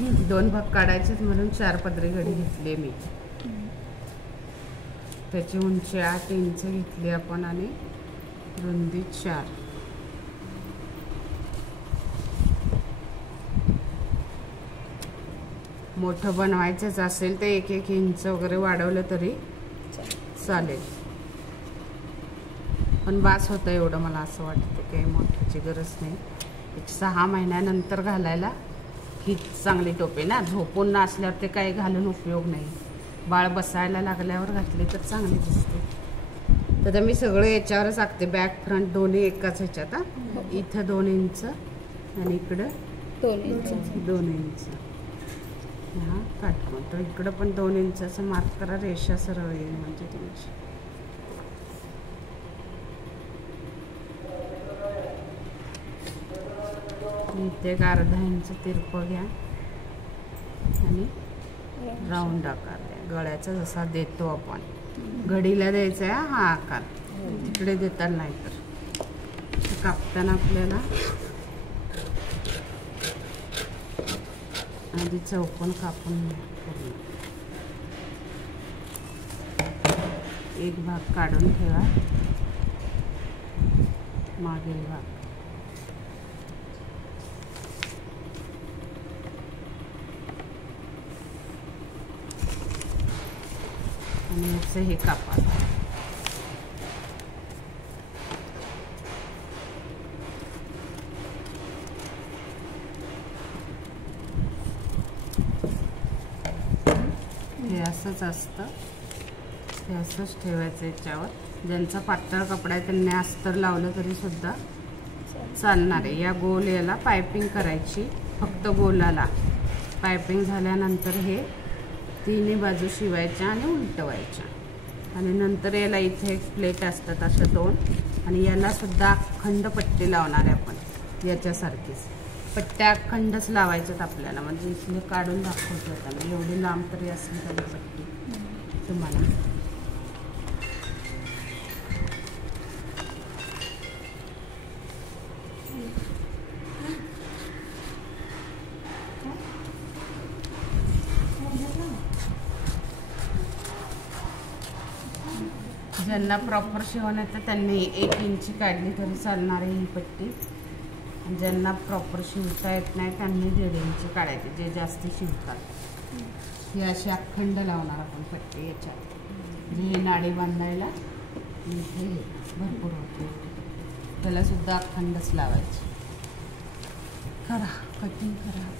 2 भाग काढायचेच म्हणून 4 पदरी घडी घेतली मी. त्याची उंची 8 इंच घेतली आपण आणि रुंदी 4. मोठं बनवायचंच असेल तर 1-1 इंच वगैरे वाढवलं तरी चालेल, पण बास होतं एवढं. मला असं वाटतं काही मोठ्याची गरज नाही. 6 महिन्यानंतर घालायला ही चांगली टोपी ना. झोपून नसल्यावर ते काही घालून उपयोग नाही. बाळ बसायला लागल्यावर घातली तर चांगली दिसते. तर मी सगळं याच्यावरच आखते. बॅक फ्रंट दोन्ही एकाच ह्याच्यात. इथं 2 इंच आणि इकडं 2 इंच. हा काटकोन तर इकडं पण 2 इंचाचं मार्क करा. रेषा सरळ येईल म्हणजे तुमची. इथे 1/2 इंच तिरपं घ्या आणि राऊंड आकार द्या. गळ्याचा जसा देतो आपण घडीला द्यायचा आहे हा आकार. तिकडे देताना नाही तर कापताना आपल्याला आधी चौकोन कापून पूर्ण. एक भाग काढून ठेवा, मागील भाग. आणि याचं हे कापा. हे असंच असतं, हे असंच ठेवायचं याच्यावर. ज्यांचा पातळ कपडा आहे त्यांनी अस्तर लावलं तरी सुद्धा चालणार आहे. या गोल याला पायपिंग करायची, फक्त गोलाला. पायपिंग झाल्यानंतर हे तिन्ही बाजू शिवायच्या आणि उलटवायच्या. आणि नंतर याला इथे एक प्लेट असतात अशा 2, आणि याला सुद्धा अखंड पट्टी लावणार आहे आपण. याच्यासारखीच पट्ट्या अखंडच लावायच्यात आपल्याला. म्हणजे इथले काढून दाखवतो आता मी. एवढी लांब तरी असली तरी पट्टी तुम्हाला. ज्यांना प्रॉपर शिवण येतं त्यांनी 1 इंची काढली तरी चालणार आहे ही पट्टी. ज्यांना प्रॉपर शिवता येत नाही त्यांनी 1.5 इंची काढायची, जे जास्त शिवतात. ही अशी अखंड लावणार आपण पट्टी याच्यात. जी नाडी बांधायला इथे भरपूर होते. त्याला सुद्धा अखंडच लावायची. करा कटिंग करा.